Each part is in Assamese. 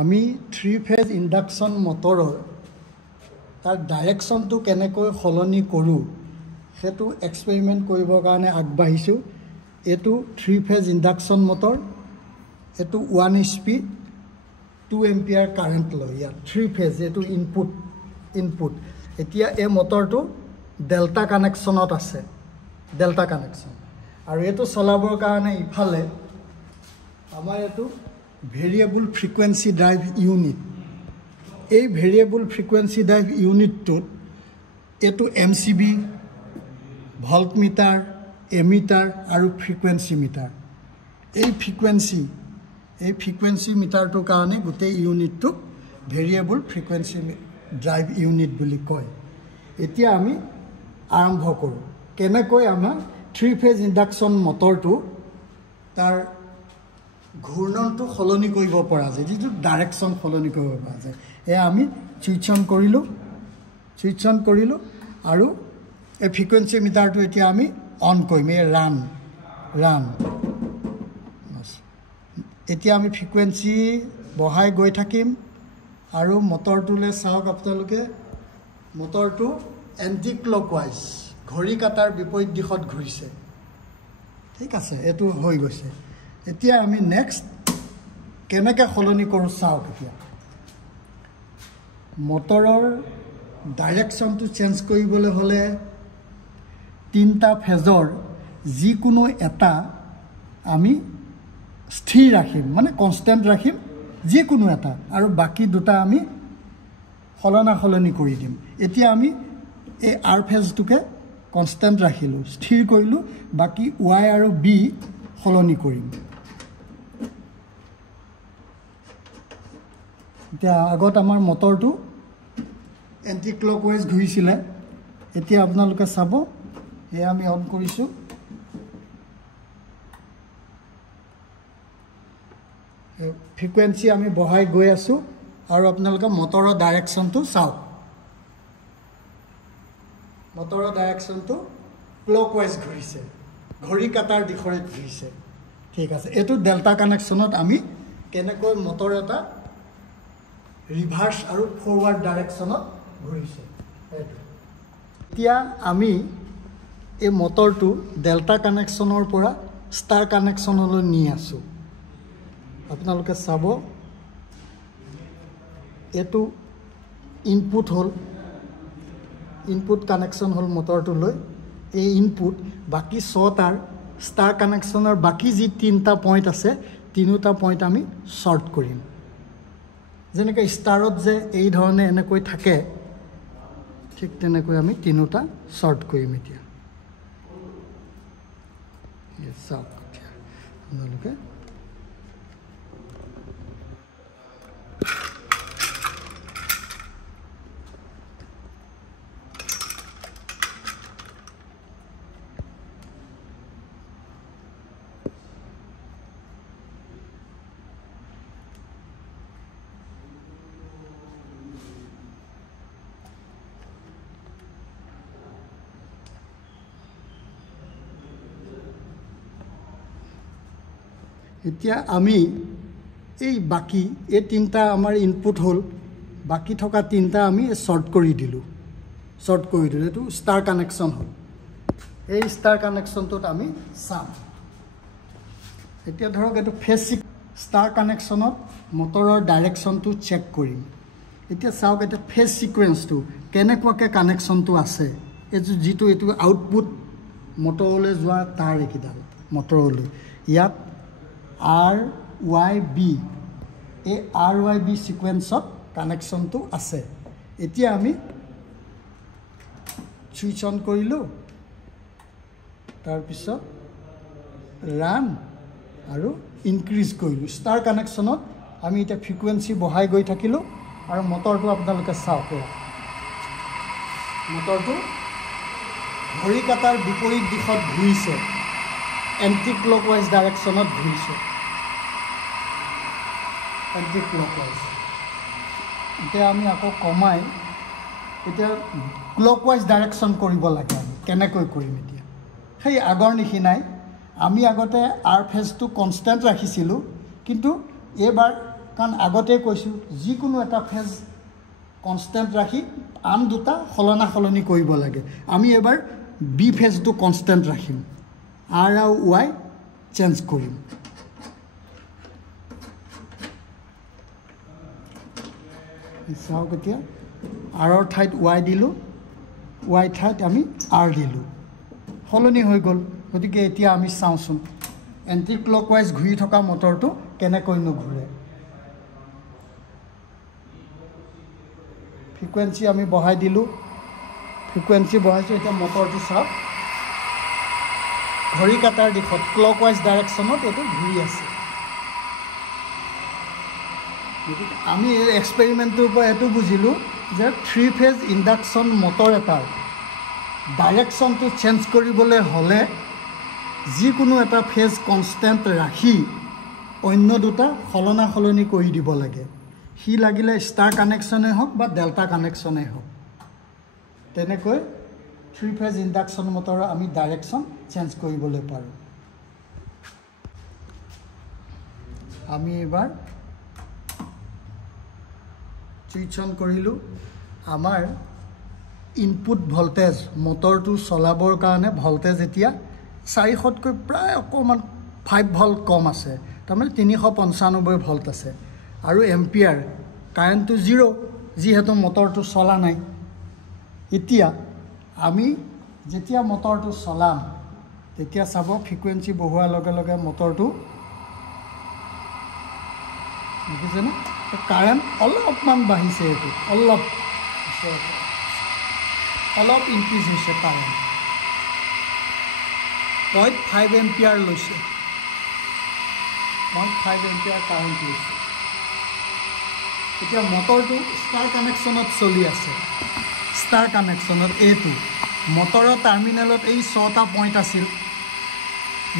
আমি 3 ফেজ ইন্ডাকশন মটৰৰ তাৰ ডাইৰেকশ্যনটো কেনেকৈ সলনি কৰোঁ সেইটো এক্সপেৰিমেণ্ট কৰিবৰ কাৰণে আগবাঢ়িছোঁ। এইটো 3 ফেজ ইন্ডাকশন মটৰ, এইটো 1 HP 2 এম্পিয়াৰ কাৰেণ্ট লয়। ইয়াত 3 ফেজ, এইটো ইনপুট। এতিয়া এই মটৰটো ডেল্টা কানেকশ্যনত আছে, ডেল্টা কানেকশ্যন। আৰু এইটো চলাবৰ কাৰণে ইফালে আমাৰ এইটো ভেৰিয়েবল ফ্ৰিকুৱেঞ্চি ড্ৰাইভ ইউনিট। এই ভেৰিয়েবল ফ্ৰিকুৱেঞ্চি ড্ৰাইভ ইউনিটটোত এইটো MCB, ভল্ট মিটাৰ, এমিটাৰ আৰু ফ্ৰিকুৱেঞ্চি মিটাৰ। এই ফ্ৰিকুৱেঞ্চি মিটাৰটোৰ কাৰণে গোটেই ইউনিটটোক ভেৰিয়েবল ফ্ৰিকুৱেঞ্চি ড্ৰাইভ ইউনিট বুলি কয়। এতিয়া আমি আৰম্ভ কৰোঁ কেনেকৈ আমাৰ 3 ফেজ ইন্ডাকশন মটৰটো তাৰ ঘূৰ্ণনটো সলনি কৰিব পৰা যায়, যিটো ডাইৰেকশ্যন সলনি কৰিব পৰা যায়। এয়া আমি ছুইচ অন কৰিলোঁ আৰু এই ফ্ৰিকুৱেঞ্চি মিটাৰটো এতিয়া আমি অন কৰিম। এই ৰান এতিয়া আমি ফ্ৰিকুৱেঞ্চি বঢ়াই গৈ থাকিম আৰু মটৰটোলৈ চাওক আপোনালোকে, মটৰটো এণ্টি ক্লকৱাইজ ঘড়ী কাটাৰ বিপৰীত দিশত ঘূৰিছে। ঠিক আছে, এইটো হৈ গৈছে। এতিয়া আমি নেক্সট কেনেকৈ সলনি কৰোঁ চাওক। এতিয়া মটৰৰ ডাইৰেকশ্যনটো চেঞ্জ কৰিবলৈ হ'লে 3টা ফেজৰ যিকোনো এটা আমি স্থিৰ ৰাখিম, মানে কনষ্টেণ্ট ৰাখিম যিকোনো এটা, আৰু বাকী দুটা আমি সলনি কৰি দিম। এতিয়া আমি এই R ফেজটোকে কনষ্টেণ্ট ৰাখিলোঁ, স্থিৰ কৰিলোঁ, বাকী Y আৰু B সলনি কৰিম। এতিয়া আগত আমাৰ মটৰটো এণ্টি ক্লকৱাইজ ঘূৰিছিলে। এতিয়া আপোনালোকে চাব, এয়া আমি অন কৰিছোঁ। ফ্ৰিকুৱেঞ্চি আমি বঢ়াই গৈ আছোঁ আৰু আপোনালোকে মটৰৰ ডাইৰেকশ্যনটো চাওক। মটৰৰ ডাইৰেকশ্যনটো ক্লকৱাইজ ঘূৰিছে, ঘড়ী কাটাৰ দিশৰে ঘূৰিছে। ঠিক আছে, এইটো ডেল্টা কানেকশ্যনত আমি কেনেকৈ মটৰ এটা ৰিভাৰ্ছ আৰু ফৰৱাৰ্ড ডাইৰেকশ্যনত ঘূৰিছে সেইটো। এতিয়া আমি এই মটৰটো ডেল্টা কানেকশ্যনৰ পৰা ষ্টাৰ কানেকশ্যনলৈ নি আছোঁ। আপোনালোকে চাব, এইটো ইনপুট কানেকশ্যন হ'ল মটৰটোলৈ। এই ইনপুট বাকী 6টাৰ ষ্টাৰ কানেকশ্যনৰ বাকী যি 3টা পইণ্ট আছে, 3টা পইণ্ট আমি শ্বৰ্ট কৰিম। যেনেকৈ ষ্টাৰত যে এই ধৰণে এনেকৈ থাকে, ঠিক তেনেকৈ আমি 3টা শ্বৰ্ট কৰিম। এতিয়া চাওক, আপোনালোকে এতিয়া আমি এই 3টা আমাৰ ইনপুট হ'ল, বাকী থকা 3টা আমি শ্বৰ্ট কৰি দিলোঁ। এইটো ষ্টাৰ কানেকশ্যন হ'ল। এই ষ্টাৰ কানেকশ্যনটোত আমি চাম। এতিয়া ধৰক এইটো ফেজ ষ্টাৰ কানেকশ্যনত মটৰৰ ডাইৰেকশ্যনটো চেক কৰিম। এতিয়া চাওক, এতিয়া ফেজ ছিকুৱেঞ্চটো কেনেকুৱাকৈ কানেকশ্যনটো আছে। এইটো আউটপুট মটৰলৈ যোৱা তাৰ এইকেইডাল মটৰলৈ, ইয়াত RYB, এই RYB ছিকুৱেঞ্চত কানেকশ্যনটো আছে। এতিয়া আমি ছুইচ অন কৰিলোঁ, তাৰপিছত ৰান আৰু ইনক্ৰিজ কৰিলোঁ। ষ্টাৰ কানেকশ্যনত আমি এতিয়া ফ্ৰিকুৱেঞ্চি বঢ়াই গৈ থাকিলোঁ আৰু মটৰটো আপোনালোকে চাওক, মটৰটো ঘড়ী কাটাৰ বিপৰীত দিশত ঘূৰিছে, এণ্টি ক্লকৱাইজ ডাইৰেকশ্যনত ঘূৰিছে। Anti clockwise. এতিয়া আমি আকৌ কমাই এতিয়া ক্লকৱাইজ ডাইৰেকশ্যন কৰিব লাগে। আমি কেনেকৈ কৰিম এতিয়া? সেই আগৰ নিচিনাই আমি আগতে R ফেজটো কনষ্টেণ্ট ৰাখিছিলোঁ, কিন্তু এইবাৰ কাৰণ আগতে কৈছোঁ যিকোনো এটা ফেজ কনষ্টেণ্ট ৰাখি আন দুটা সলনা সলনি কৰিব লাগে আমি এবাৰ বি ফেজটো কনষ্টেণ্ট ৰাখিম আৰ আৰু ৱাই চেঞ্জ কৰিম চাওক এতিয়া আৰৰ ঠাইত ৱাই দিলোঁ ৱাই ঠাইত আমি আৰ দিলোঁ সলনি হৈ গ'ল গতিকে এতিয়া আমি চাওঁচোন এণ্টি ক্লকৱাইজ ঘূৰি থকা মটৰটো কেনেকৈ নুঘূৰে ফ্ৰিকুৱেঞ্চি আমি বঢ়াই দিলোঁ ফ্ৰিকুৱেঞ্চি বঢ়াইছোঁ এতিয়া মটৰটো চাওক ঘড়ী কাটাৰ দিশত ক্লকৱাইজ ডাইৰেকশ্যনত এইটো ঘূৰি আছে গতিকে আমি এই এক্সপেৰিমেণ্টটোৰ পৰা এইটো বুজিলোঁ যে 3 ফেজ ইণ্ডাকশ্যন মটৰ এটাৰ ডাইৰেকশ্যনটো চেঞ্জ কৰিবলৈ হ'লে যিকোনো এটা ফেজ কনষ্টেণ্ট ৰাখি অন্য দুটা সলনা সলনি কৰি দিব লাগে সি লাগিলে ষ্টাৰ কানেকশ্যনেই হওক বা ডেল্টা কানেকশ্যনেই হওক তেনেকৈ 3 ফেজ ইণ্ডাকশ্যন মটৰৰ আমি ডাইৰেকশ্যন চেঞ্জ কৰিবলৈ পাৰোঁ আমি এবাৰ চুইচ অন কৰিলোঁ আমাৰ ইনপুট ভল্টেজ মটৰটো চলাবৰ কাৰণে ভল্টেজ এতিয়া 400তকৈ প্ৰায় অকণমান 5 ভল্ট কম আছে তাৰমানে 395 ভল্ট আছে আৰু এম্পিয়াৰ কাৰেণ্টটো 0 যিহেতু মটৰটো চলা নাই এতিয়া আমি যেতিয়া মটৰটো চলাম তেতিয়া চাব ফ্ৰিকুৱেঞ্চি বঢ়োৱাৰ লগে লগে মটৰটো বুজিছেনে কাৰেণ্ট অলপমান বাঢ়িছে এইটো অলপ ইনক্ৰিজ হৈছে কাৰেণ্ট 0.5 এম্পিয়াৰ লৈছে 0.5 এম্পিয়াৰ কাৰেণ্ট লৈছে এতিয়া মটৰটো ষ্টাৰ কানেকশ্যনত চলি আছে ষ্টাৰ কানেকশ্যনত এইটো মটৰৰ টাৰ্মিনেলত এই 6টা পইণ্ট আছিল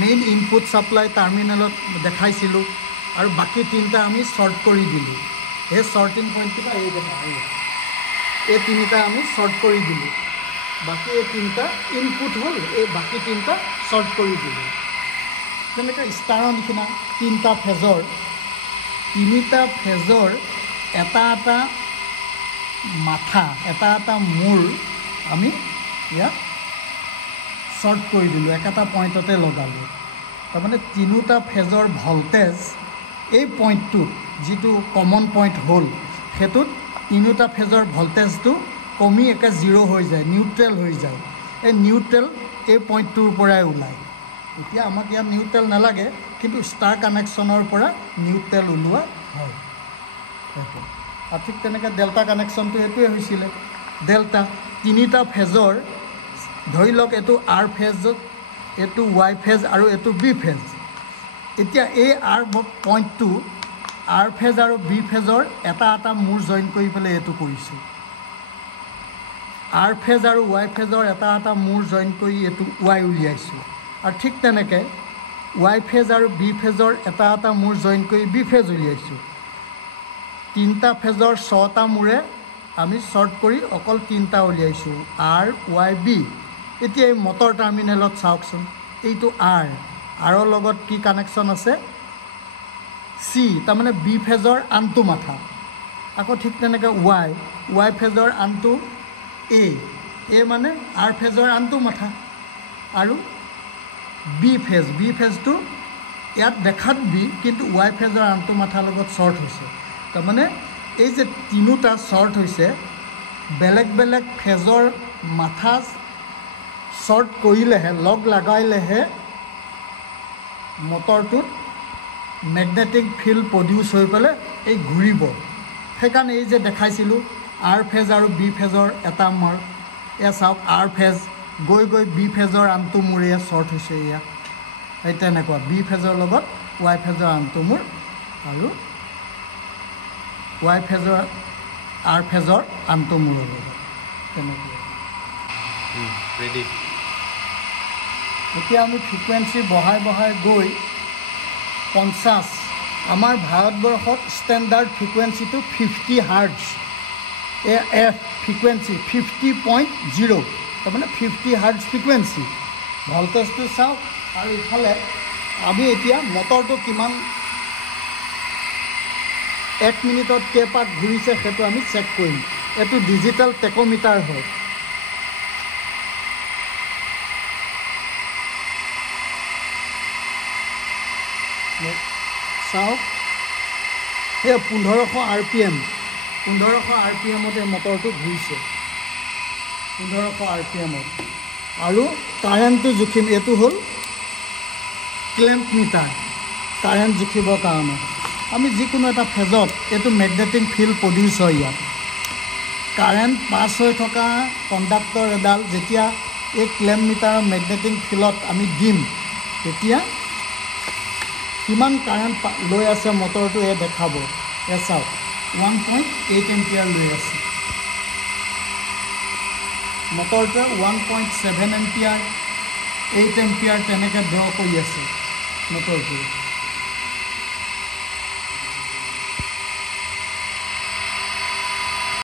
মেইন ইনপুট ছাপ্লাই টাৰ্মিনেলত দেখাইছিলোঁ আৰু বাকী 3টা আমি শ্বৰ্ট কৰি দিলোঁ এই শ্বৰ্টিং পইণ্টকেইটা এই দেখা এই 3টা আমি শ্বৰ্ট কৰি দিলোঁ বাকী এই 3টা ইনপুট হ'ল এই বাকী 3টা শ্বৰ্ট কৰি দিলোঁ তেনেকৈ ষ্টাৰৰ নিচিনা 3টা ফেজৰ 3টা ফেজৰ এটা এটা মাথা এটা এটা মূৰ আমি ইয়াত শ্বৰ্ট কৰি দিলোঁ একেটা পইণ্টতে লগালোঁ তাৰমানে 3টা ফেজৰ ভল্টেজ এই পইণ্টটোত যিটো কমন পইণ্ট হ'ল সেইটোত 3টা ফেজৰ ভল্টেজটো কমি একে 0 হৈ যায় নিউট্ৰেল হৈ যায় এই নিউট্ৰেল এই পইণ্টটোৰ পৰাই ওলায় এতিয়া আমাক ইয়াত নিউট্ৰেল নালাগে কিন্তু ষ্টাৰ কানেকশ্যনৰ পৰা নিউট্ৰেল ওলোৱা হয় আৰু ঠিক তেনেকৈ ডেল্টা কানেকশ্যনটো এইটোৱে হৈছিলে ডেল্টা 3টা ফেজৰ ধৰি লওক এইটো আৰ ফেজ এইটো ৱাই ফেজ আৰু এইটো বি ফেজ এতিয়া এই আৰ পইণ্টটো আৰ ফেজ আৰু বি ফেজৰ এটা এটা মূৰ জইন কৰি পেলাই এইটো কৰিছোঁ আৰ ফেজ আৰু ৱাই ফেজৰ এটা এটা মূৰ জইন কৰি এইটো ৱাই উলিয়াইছোঁ আৰু ঠিক তেনেকৈ ৱাই ফেজ আৰু বি ফেজৰ এটা এটা মূৰ জইন কৰি বি ফেজ উলিয়াইছোঁ 3টা ফেজৰ 6টা মূৰে আমি শ্বৰ্ট কৰি অকল 3টা উলিয়াইছোঁ আৰ ৱাই বি এতিয়া এই মটৰ টাৰ্মিনেলত চাওকচোন এইটো আৰৰ লগত কি কানেকশ্যন আছে চি তাৰমানে বি ফেজৰ আনটো মাথা আকৌ ঠিক তেনেকৈ ৱাই ফেজৰ আনটো এ মানে আৰ ফেজৰ আনটো মাথা আৰু বি ফেজটো ইয়াত দেখাত বি কিন্তু ৱাই ফেজৰ আনটো মাথাৰ লগত শ্বৰ্ট হৈছে তাৰমানে এই যে 3টা শ্বৰ্ট হৈছে বেলেগ বেলেগ ফেজৰ মাথা শ্বৰ্ট কৰিলেহে লগ লগাইলেহে মটৰটোত মেগনেটিক ফিল্ড প্ৰডিউচ হৈ পেলাই এই ঘূৰিব সেইকাৰণে এই যে দেখাইছিলোঁ আৰ ফেজ আৰু বি ফেজৰ এটা মূৰ এয়া চাওক আৰ ফেজ গৈ গৈ বি ফেজৰ আনটো মূৰ এয়া শ্বৰ্ট হৈছে এয়া এই তেনেকুৱা বি ফেজৰ লগত ৱাই ফেজৰ আনটো মূৰ আৰু ৱাই ফেজৰ আৰ ফেজৰ আনটো মূৰৰ লগত তেনেকুৱা এতিয়া আমি ফ্ৰিকুৱেঞ্চি বঢ়াই বঢ়াই গৈ 50 আমাৰ ভাৰতবৰ্ষত ষ্টেণ্ডাৰ্ড ফ্ৰিকুৱেঞ্চিটো 50 হাৰ্টজ এফ ফ্ৰিকুৱেঞ্চি 50.0 তাৰমানে 50 হাৰ্টজ ফ্ৰিকুৱেঞ্চি ভল্টেজটো চাওক আৰু ইফালে আমি এতিয়া মটৰটো কিমান 1 মিনিটত কেইপাক ঘূৰিছে সেইটো আমি চেক কৰিম। এইটো ডিজিটেল টেকোমিটাৰ হয়। চাওক, এই 1500 RPM, 1500 RPMত এই মটৰটো ঘূৰিছে, 1500 RPMত। আৰু কাৰেণ্টটো জুখিম, এইটো হ'ল ক্লেম্প মিটাৰ, কাৰেণ্ট জুখিবৰ কাৰণে। আমি যিকোনো এটা ফেজত এইটো মেগনেটিক ফিল্ড প্ৰডিউচ হয়। ইয়াত কাৰেণ্ট পাছ হৈ থকা কণ্ডাক্টৰ এডাল যেতিয়া এই ক্লেম্প মিটাৰৰ মেগনেটিক ফিল্ডত আমি দিম, তেতিয়া কিমান কাৰেণ্ট লৈ আছে মটৰটো এই দেখাব। এই চাওক 1.8 এম্পিয়াৰ লৈ আছে মটৰটোৱে, 1.7 এম্পিয়াৰ, 8 এম্পিয়াৰ তেনেকৈ ড্ৰ কৰি আছে মটৰটোৱে।